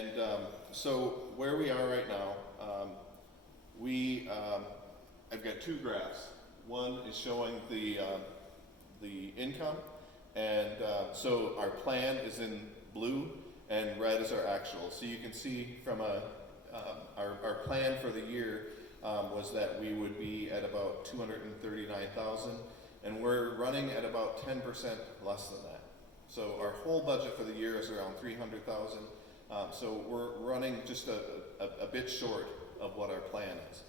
And so where we are right now, I've got two graphs. One is showing the income, and so our plan is in blue, and red is our actual. So you can see from our plan for the year was that we would be at about 239,000, and we're running at about 10% less than that. So our whole budget for the year is around 300,000. So we're running just a bit short of what our plan is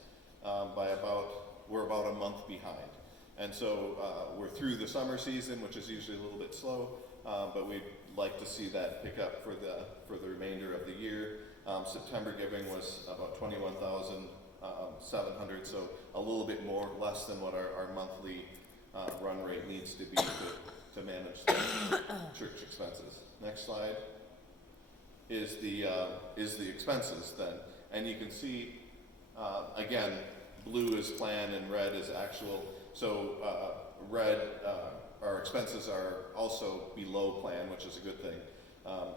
we're about a month behind. And so we're through the summer season, which is usually a little bit slow, but we'd like to see that pick up for the remainder of the year. September giving was about 21,700, so a little bit less than what our monthly run rate needs to be to manage the church expenses. Next slide is the expenses then, and you can see again, blue is plan and red is actual. So red, our expenses are also below plan, which is a good thing.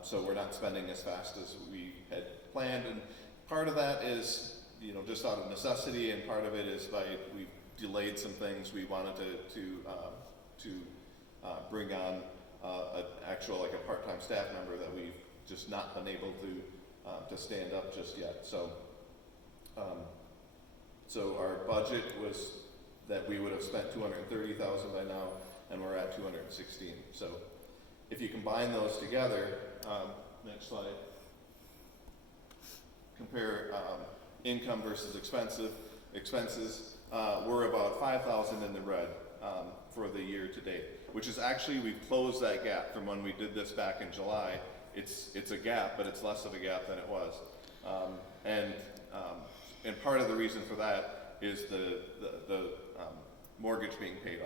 So we're not spending as fast as we had planned, and part of that is just out of necessity, and part of it is we delayed some things. We wanted to bring on like a part-time staff member that we've just not been able to stand up just yet. So our budget was that we would have spent 230,000 by now, and we're at 216. So if you combine those together, next slide, compare income versus expenses. We're about 5,000 in the red for the year to date, which is actually, we've closed that gap from when we did this back in July. It's a gap, but it's less of a gap than it was. And part of the reason for that is the mortgage being paid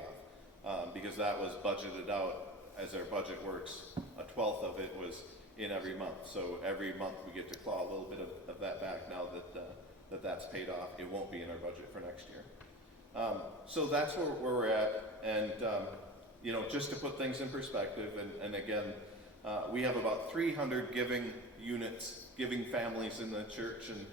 off, because that was budgeted out as our budget works. A 1/12 of it was in every month, so every month we get to claw a little bit of that back now that that's paid off. It won't be in our budget for next year. So that's where we're at, and just to put things in perspective, and again, we have about 300 giving units, giving families in the church, and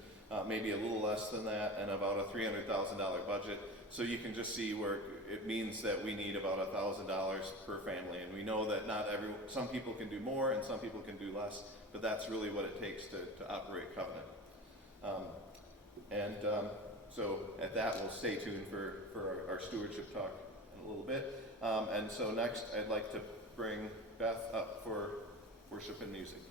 maybe a little less than that, and about a $300,000 budget. So you can just see where it means that we need about $1,000 per family, and we know that some people can do more and some people can do less, but that's really what it takes to operate Covenant. So at that, we'll stay tuned for our stewardship talk in a little bit. And so next, I'd like to bring Beth up for worship and music.